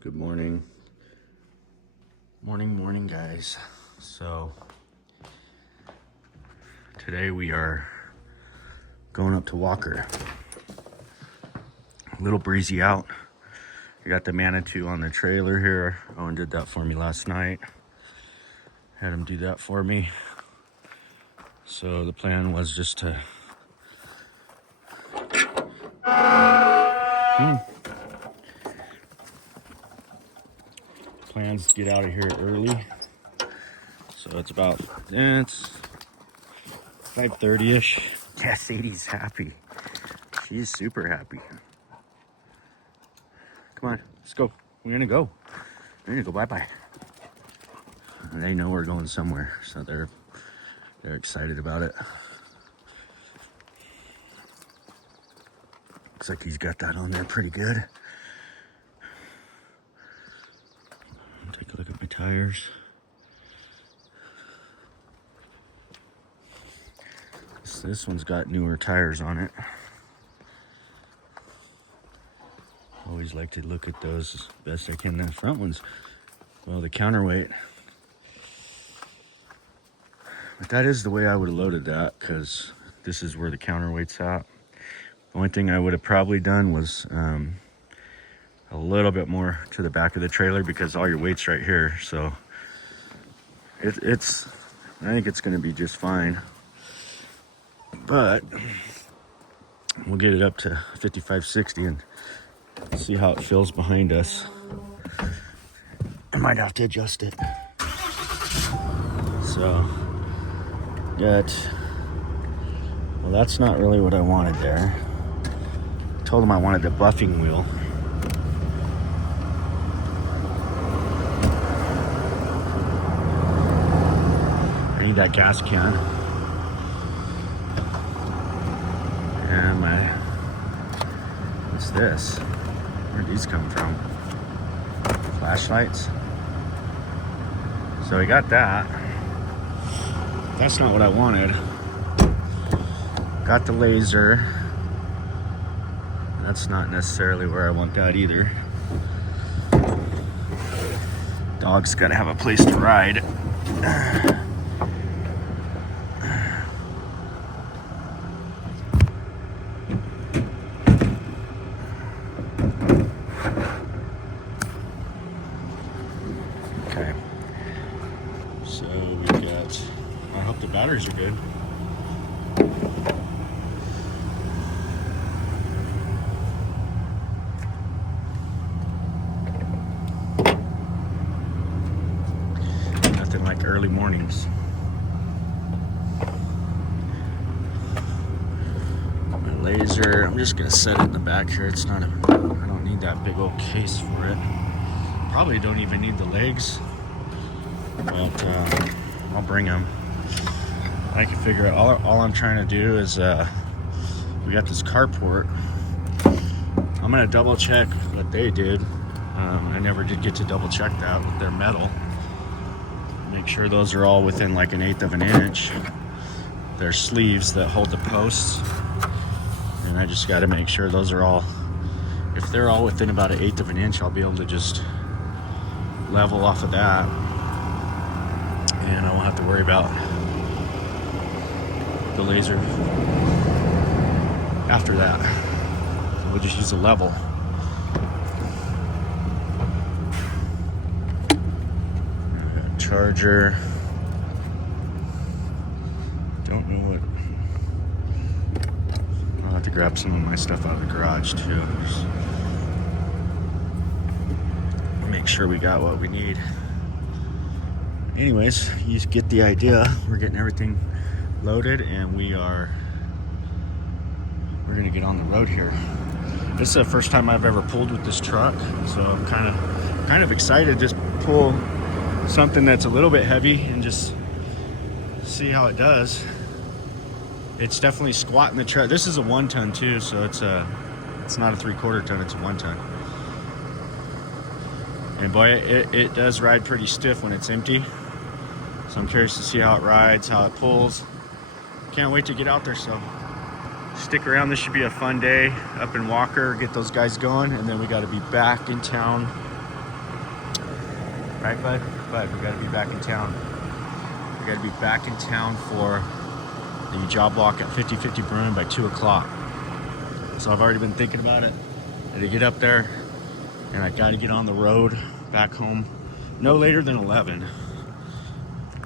Good morning. Morning, guys. So today we are going up to Walker. A little breezy out. I got the Manitou on the trailer here. Owen did that for me last night. Had him do that for me. So the plan was just to plans to get out of here early. So it's about it's 5:30ish. Yeah, Sadie's happy. She's super happy. Come on, let's go. We're gonna go. We're gonna go bye-bye. They know we're going somewhere, so they're excited about it. Looks like he's got that on there pretty good. Take a look at my tires. This one's got newer tires on it. Always like to look at those as best I can. The front ones, well, the counterweight. But that is the way I would have loaded that, because this is where the counterweight's at. The only thing I would have probably done was a little bit more to the back of the trailer, because all your weight's right here. So I think it's going to be just fine. But we'll get it up to 55, 60 and see how it feels behind us. I might have to adjust it. So, well, that's not really what I wanted there. I told him I wanted the buffing wheel. I need that gas can. And what's this? Where'd these come from? Flashlights. So we got that. That's not what I wanted. Got the laser. That's not necessarily where I want that either. Dog's gotta have a place to ride. Okay. So we got, I hope the batteries are good. Nothing like early mornings. My laser, I'm just gonna set it in the back here. It's not I don't need that big old case for it. Probably don't even need the legs, but I'll bring them. I can figure out, all I'm trying to do is, we got this carport. I'm gonna double check what they did. I never did get to double check that with their metal. Make sure those are all within like 1/8 of an inch. They're sleeves that hold the posts. And I just gotta make sure those are all, if they're all within about 1/8 of an inch, I'll be able to just level off of that. And I won't have to worry about the laser after that. So we'll just use a level. Charger. Don't know what. I'll have to grab some of my stuff out of the garage too. Just make sure we got what we need. Anyways, you just get the idea. We're getting everything loaded, and we're gonna get on the road here. This is the first time I've ever pulled with this truck, so I'm kind of excited to just pull something that's a little bit heavy and just see how it does. It's definitely squatting the truck. This is a 1-ton too, so it's not a 3/4 ton, it's a 1-ton. And boy, it does ride pretty stiff when it's empty. So I'm curious to see how it rides, how it pulls. Can't wait to get out there, so stick around. This should be a fun day up in Walker, get those guys going, and then we got to be back in town Right, bud? Bud, we gotta be back in town. We gotta be back in town for the job block at 5050 Brewing by 2 o'clock. So I've already been thinking about it. I had to get up there, and I gotta get on the road back home no later than 11.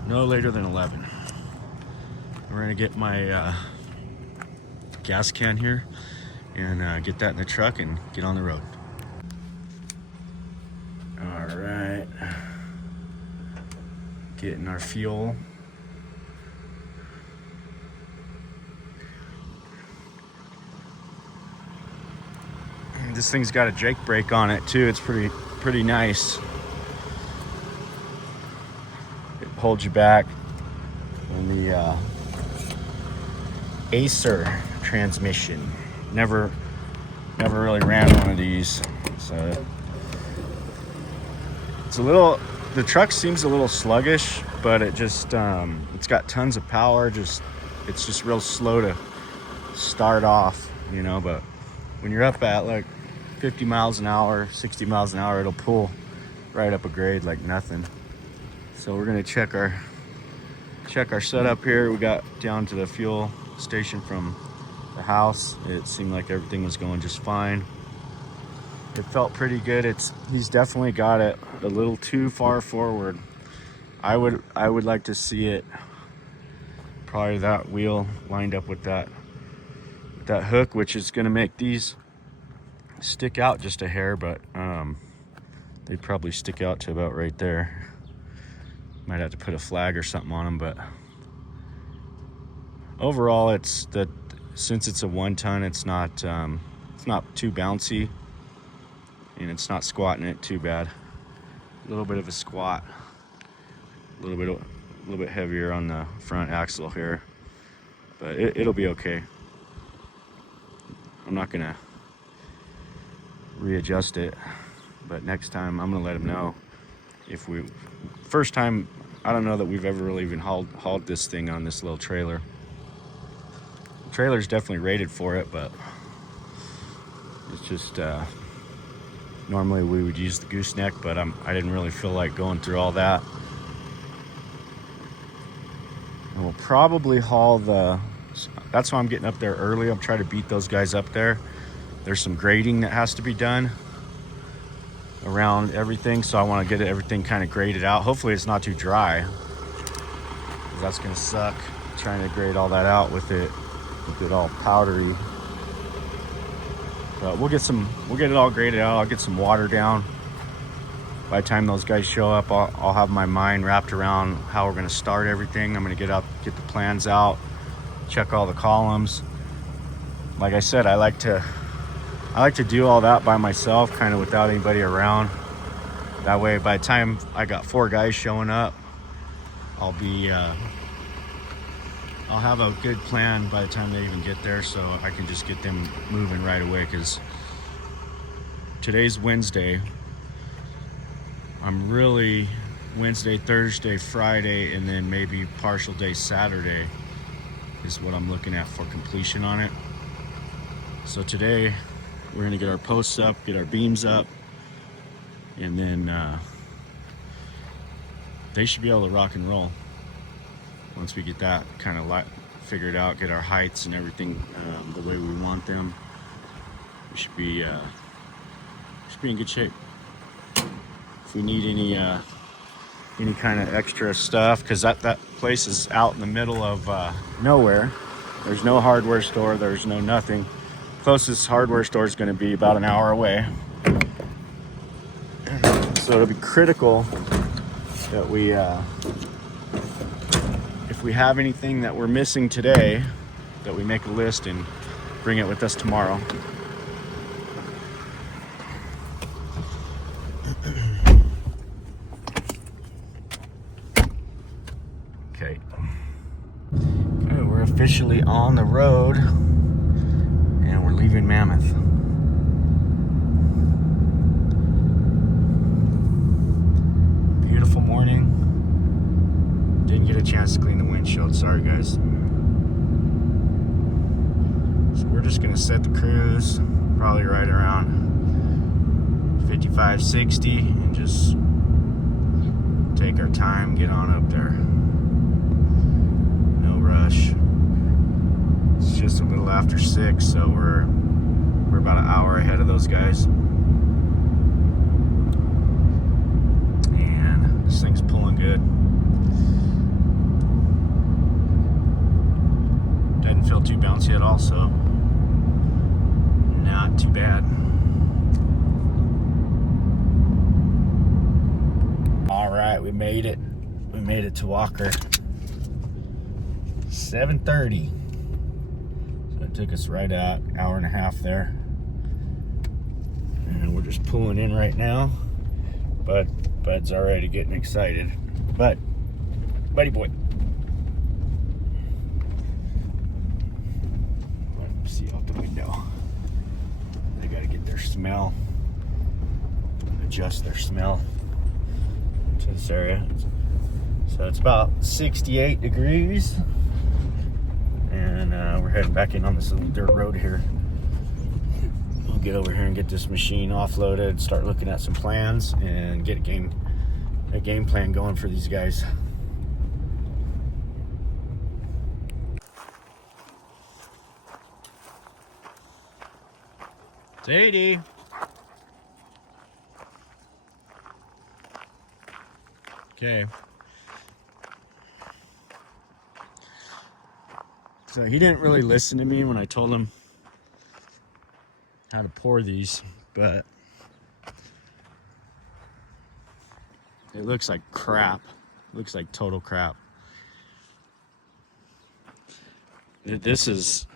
No later than 11. We're gonna get my gas can here and get that in the truck and get on the road. All right. Getting our fuel. This thing's got a Jake brake on it too. It's pretty nice. It holds you back. And the Acer transmission. Never really ran one of these. So it's a little. The truck seems a little sluggish, but it just it's got tons of power. It's just real slow to start off, you know. But when you're up at like 50 miles an hour, 60 miles an hour, it'll pull right up a grade like nothing. So we're gonna check our setup here. We got down to the fuel station from the house. It seemed like everything was going just fine. It felt pretty good. He's definitely got it a little too far forward. I would like to see it probably that wheel lined up with that hook, which is going to make these stick out just a hair, but they'd probably stick out to about right there. Might have to put a flag or something on them, but overall, since it's a 1 ton, it's not too bouncy, and it's not squatting it too bad. A little bit of a squat, a little bit heavier on the front axle here, but it'll be okay. I'm not gonna readjust it, but next time I'm gonna let him know. First time, I don't know that we've ever really even hauled this thing on this little trailer. The trailer's definitely rated for it, but it's just normally we would use the gooseneck, but I didn't really feel like going through all that. And we'll probably haul that's why I'm getting up there early. I'm trying to beat those guys up there. There's some grading that has to be done around everything, so I want to get everything kind of graded out. Hopefully it's not too dry, because that's going to suck trying to grade all that out with it all powdery. But we'll get it all graded out. I'll get some water down. By the time those guys show up, I'll have my mind wrapped around how we're going to start everything. I'm going to get the plans out, check all the columns. Like I said, I like to do all that by myself, kind of without anybody around. That way, by the time I got 4 guys showing up, I'll have a good plan by the time they even get there, so I can just get them moving right away. Because today's Wednesday. I'm really Wednesday, Thursday, Friday, and then maybe partial day Saturday is what I'm looking at for completion on it. So today we're gonna get our posts up, get our beams up, and then they should be able to rock and roll once we get that kind of figured out, get our heights and everything the way we want them. We should be in good shape. If we need any kind of extra stuff, because that place is out in the middle of nowhere. There's no hardware store, there's no nothing. Closest hardware store is going to be about an hour away. So it'll be critical that we if we have anything that we're missing today, that we make a list and bring it with us tomorrow. Okay, we're officially on the road, and we're leaving Mammoth. Beautiful morning. Didn't get a chance to clean the windshield. Sorry, guys. So we're just gonna set the cruise probably right around 55, 60, and just take our time, get on up there. No rush. It's just a little after 6, so we're about an hour ahead of those guys. And this thing's pulling good. Doesn't feel too bouncy at all, so not too bad. All right, we made it. We made it to Walker. 7:30. So it took us right at an hour and a half there. And we're just pulling in right now. But Bud's already getting excited. Buddy boy. Let's see out the window. They gotta get their smell. Adjust their smell to this area. So it's about 68 degrees. And we're heading back in on this little dirt road here. We'll get over here and get this machine offloaded, start looking at some plans, and get a game plan going for these guys. Sadie. Okay. So he didn't really listen to me when I told him how to pour these, but it looks like crap. It looks like total crap. This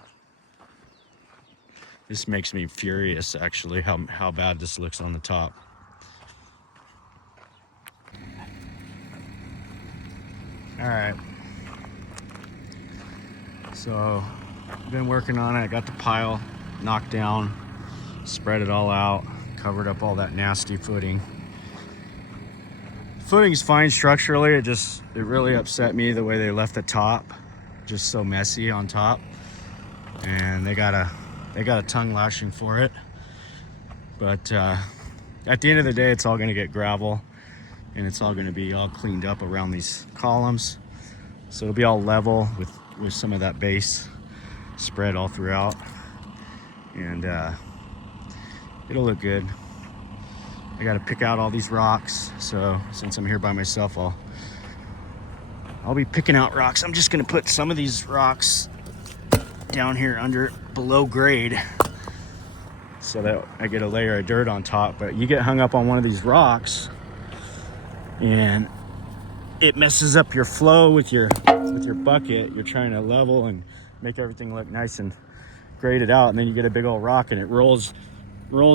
makes me furious, actually, how bad this looks on the top. All right. So I've been working on it. I got the pile knocked down, spread it all out, covered up all that nasty footing. Footing's fine structurally. It really upset me the way they left the top just so messy on top, and they got a tongue lashing for it. But at the end of the day, it's all going to get gravel, and it's all going to be all cleaned up around these columns, so it'll be all level with some of that base spread all throughout, and it'll look good. I got to pick out all these rocks, so since I'm here by myself, I'll be picking out rocks. I'm just going to put some of these rocks down here below grade so that I get a layer of dirt on top. But you get hung up on one of these rocks and it messes up your flow with your bucket. You're trying to level and make everything look nice and graded out, and then you get a big old rock and it rolls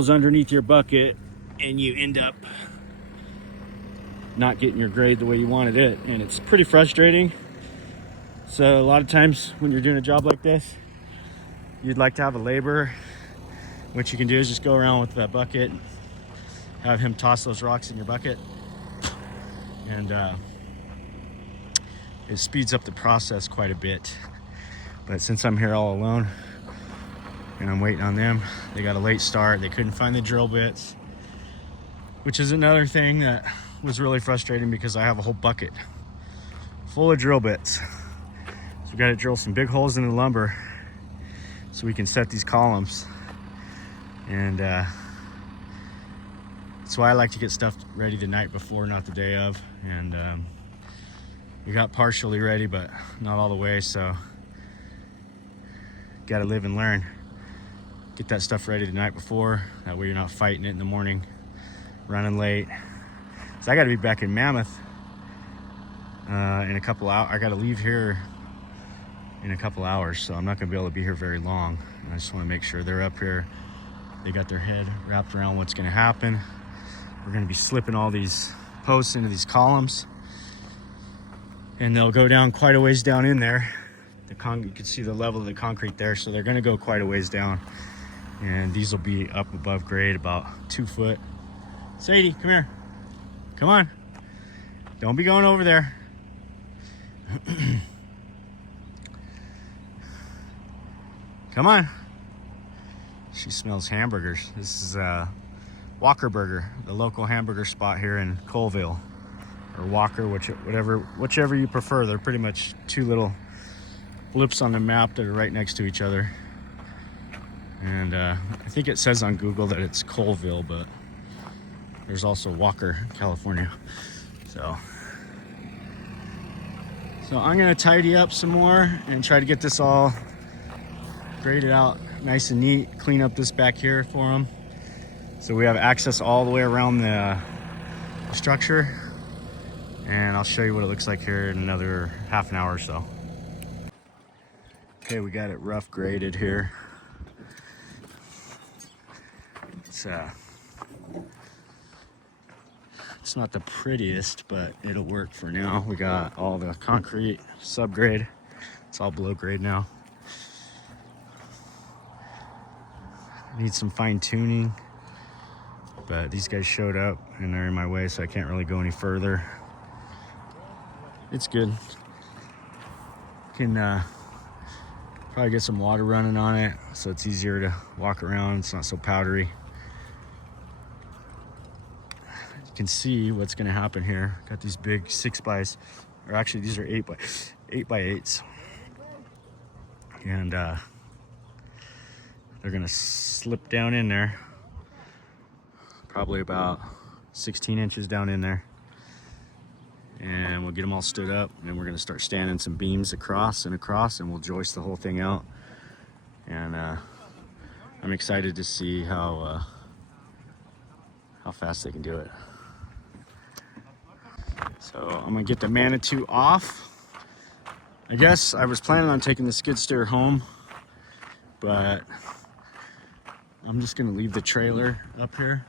underneath your bucket, and you end up not getting your grade the way you wanted it, and it's pretty frustrating. So a lot of times when you're doing a job like this, you'd like to have a laborer. What you can do is just go around with that bucket, have him toss those rocks in your bucket, and it speeds up the process quite a bit. But since I'm here all alone and I'm waiting on them, they got a late start. They couldn't find the drill bits, which is another thing that was really frustrating because I have a whole bucket full of drill bits. So we got to drill some big holes in the lumber so we can set these columns. And that's why I like to get stuff ready the night before, not the day of. And we got partially ready, but not all the way, so got to live and learn. Get that stuff ready the night before, that way you're not fighting it in the morning, running late. So I got to be back in Mammoth in a couple hours. I got to leave here in a couple hours, so I'm not going to be able to be here very long. I just want to make sure they're up here. They got their head wrapped around what's going to happen. We're going to be slipping all these posts into these columns, and they'll go down quite a ways down in there. You can see the level of the concrete there, so they're going to go quite a ways down, and these will be up above grade about 2 foot. Sadie, come here. Come on. Don't be going over there. Come on. She smells hamburgers. This is Walker Burger, the local hamburger spot here in Colville. or walker, whichever you prefer. They're pretty much two little blips on the map that are right next to each other. And I think it says on Google that it's Colville, but there's also Walker, California. So I'm gonna tidy up some more and try to get this all graded out nice and neat, clean up this back here for them. So we have access all the way around the structure. And I'll show you what it looks like here in another half an hour or so. Okay, we got it rough graded here. It's not the prettiest, but it'll work for now. We got all the concrete subgrade. It's all below grade now. Need some fine tuning, but these guys showed up and they're in my way, so I can't really go any further. It's good. Can probably get some water running on it so it's easier to walk around. It's not so powdery. You can see what's going to happen here. Got these big 6x, or actually these are 8x8s, and they're going to slip down in there, probably about 16 inches down in there, and we'll get them all stood up, and we're going to start standing some beams across, and we'll joist the whole thing out. And I'm excited to see how fast they can do it. So I'm gonna get the Manitou off. I guess I was planning on taking the skid steer home, but I'm just gonna leave the trailer up here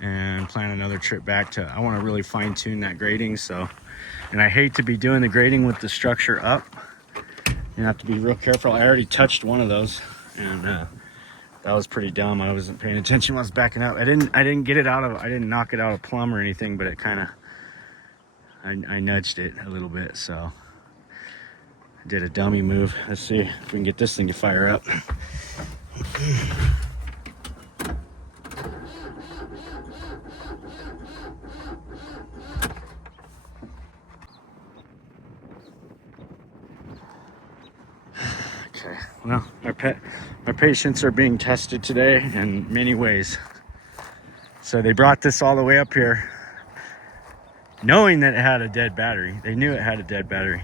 and plan another trip back I want to really fine tune that grading. So, and I hate to be doing the grading with the structure up. You have to be real careful. I already touched one of those, and that was pretty dumb. I wasn't paying attention when I was backing up. I didn't get it out of, I didn't knock it out of plumb or anything, but it kind of, I nudged it a little bit, so I did a dummy move. Let's see if we can get this thing to fire up. Okay, well, my patients are being tested today in many ways. So they brought this all the way up here knowing that it had a dead battery. They knew it had a dead battery.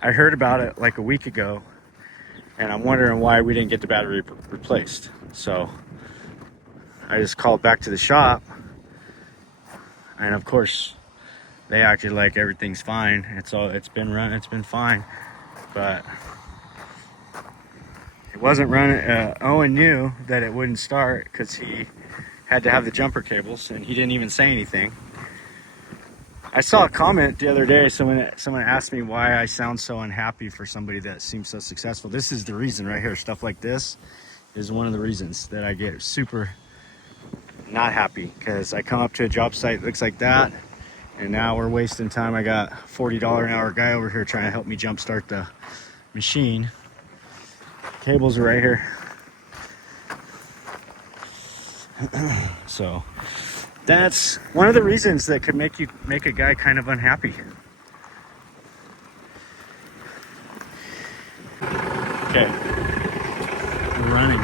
I heard about it like a week ago, and I'm wondering why we didn't get the battery replaced. So I just called back to the shop, and of course they acted like everything's fine. It's been running, it's been fine, but it wasn't running. Owen knew that it wouldn't start because he had to have the jumper cables, and he didn't even say anything. I saw a comment the other day. Someone asked me why I sound so unhappy for somebody that seems so successful. This is the reason right here. Stuff like this is one of the reasons that I get super not happy, because I come up to a job site that looks like that, and now we're wasting time. I got $40 an hour guy over here trying to help me jumpstart the machine. Cables are right here. So that's one of the reasons that could make a guy kind of unhappy. Okay, we're running.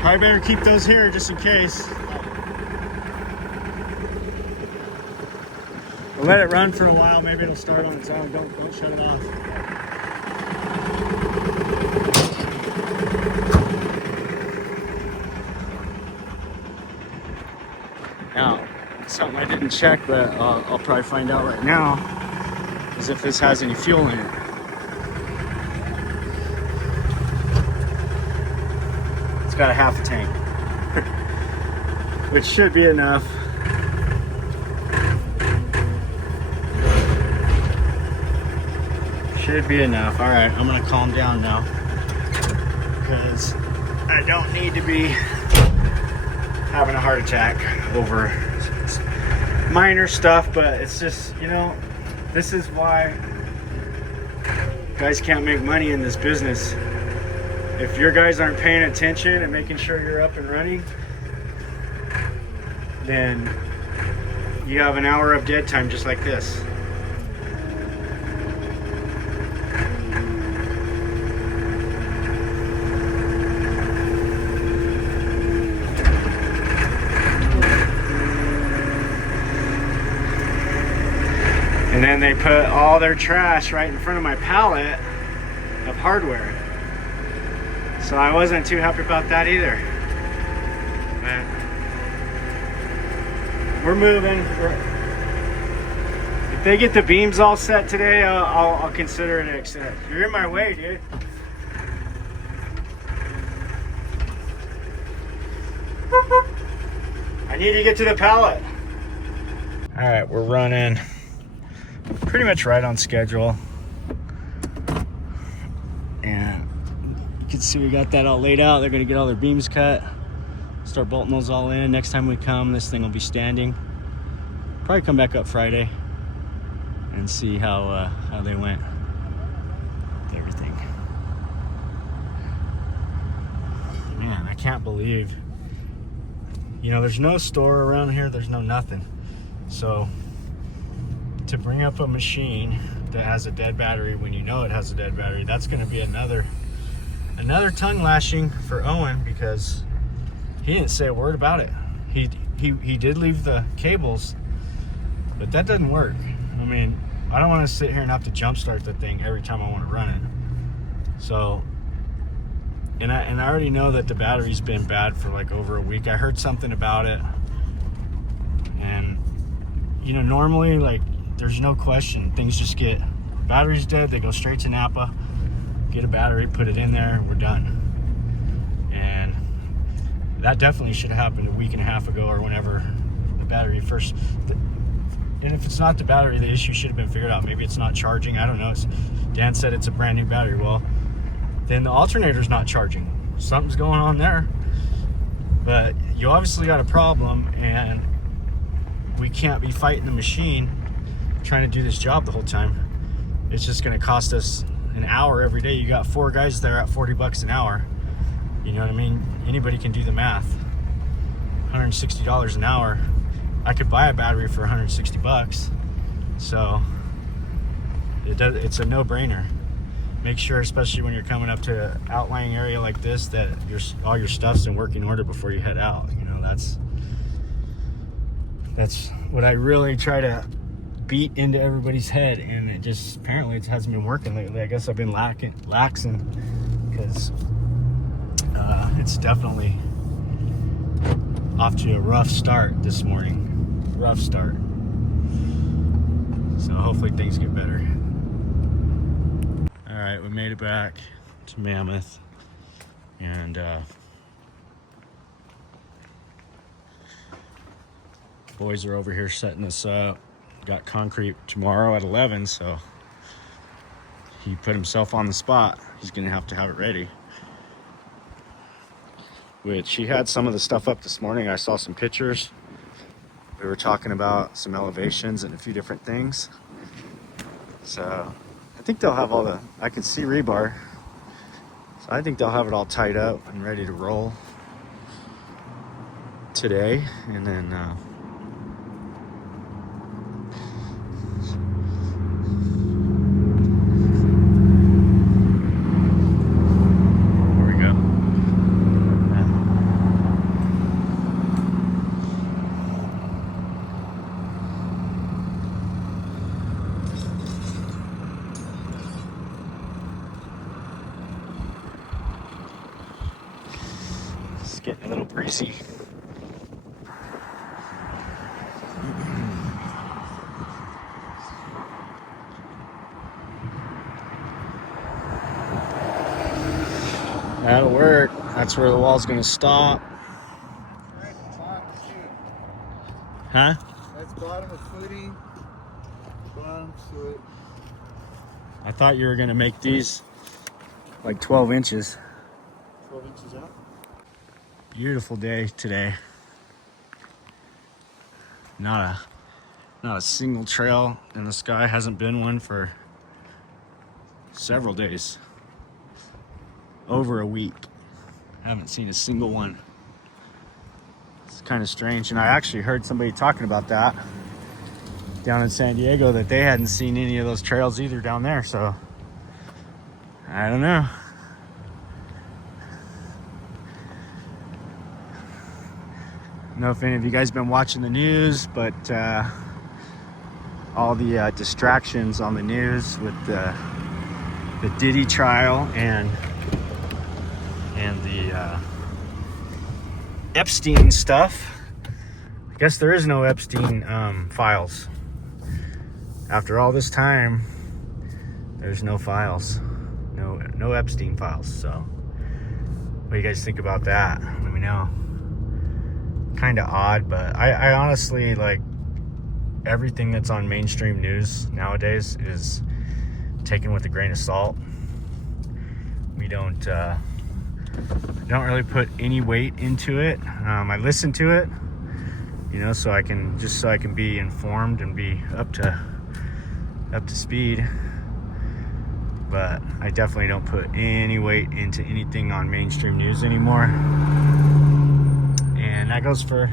Probably better keep those here just in case. We'll let it run for a while. Maybe it'll start on its own. Don't shut it off. Now, something I didn't check, but I'll probably find out right now, is if this has any fuel in it. It's got a half a tank, which should be enough. Should be enough. All right, I'm gonna calm down now, because I don't need to be having a heart attack over minor stuff. But it's just, you know, this is why guys can't make money in this business. If your guys aren't paying attention and making sure you're up and running, then you have an hour of dead time just like this. And then they put all their trash right in front of my pallet of hardware. So I wasn't too happy about that either. But we're moving. If they get the beams all set today, I'll consider it an accept. You're in my way, dude. I need to get to the pallet. All right, we're running pretty much right on schedule. And you can see we got that all laid out. They're gonna get all their beams cut, start bolting those all in. Next time we come, this thing will be standing. Probably come back up Friday and see how they went with everything. Man, I can't believe, you know, there's no store around here, there's no nothing. So to bring up a machine that has a dead battery when you know it has a dead battery, that's going to be another tongue lashing for Owen, because he didn't say a word about it. He did leave the cables, but that doesn't work. I mean, I don't want to sit here and have to jump start the thing every time I want to run it. So, and I already know that the battery's been bad for like over a week. I heard something about it, and you know, normally, like, there's no question, things just get, battery's dead, they go straight to Napa, get a battery, put it in there, we're done. And that definitely should have happened a week and a half ago, or whenever the battery first, and if it's not the battery, the issue should have been figured out. Maybe it's not charging, I don't know. Dan said it's a brand new battery. Well, then the alternator's not charging. Something's going on there. But you obviously got a problem, and we can't be fighting the machine trying to do this job the whole time. It's just going to cost us an hour every day. You got 4 guys there at $40 an hour. You know what I mean? Anybody can do the math. $160 an hour. I could buy a battery for $160. So it's a no-brainer. Make sure, especially when you're coming up to an outlying area like this, that all your stuff's in working order before you head out. You know, that's what I really try to beat into everybody's head, and it just apparently it hasn't been working lately. I guess I've been laxing, because it's definitely off to a rough start this morning. Rough start. So hopefully things get better. All right, we made it back to Mammoth, and boys are over here setting this up. Got concrete tomorrow at 11, so he put himself on the spot. He's gonna have to have it ready. Which he had some of the stuff up this morning. I saw some pictures. We were talking about some elevations and a few different things. So I think they'll have all the, I can see rebar. So I think they'll have it all tied up and ready to roll today. And then getting a little breezy. That'll work. That's where the wall's gonna stop. Huh? That's bottom of footing. Bottom foot. I thought you were gonna make these like 12 inches. 12 inches out. Beautiful day today. Not a single trail in the sky. Hasn't been one for several days. Over a week. Haven't seen a single one. It's kind of strange. And I actually heard somebody talking about that down in San Diego, that they hadn't seen any of those trails either down there. So I don't know. I don't know if any of you guys been watching the news, but all the distractions on the news with the Diddy trial and the Epstein stuff. I guess there is no Epstein files. After all this time, there's no files, no Epstein files. So, what do you guys think about that? Let me know. Kind of odd, but I honestly, like, everything that's on mainstream news nowadays is taken with a grain of salt. We don't really put any weight into it. I listen to it, so I can be informed and be up to speed. But I definitely don't put any weight into anything on mainstream news anymore. And that goes for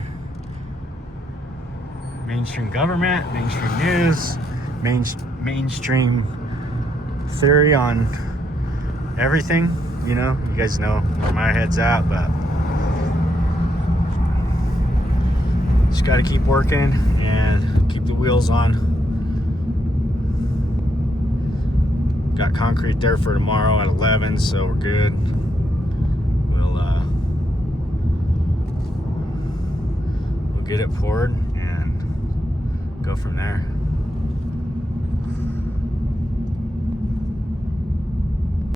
mainstream government, mainstream news, mainstream theory on everything. You guys know where my head's at, but just got to keep working and keep the wheels on. Got concrete there for tomorrow at 11, so we're good. We'll get it poured and go from there.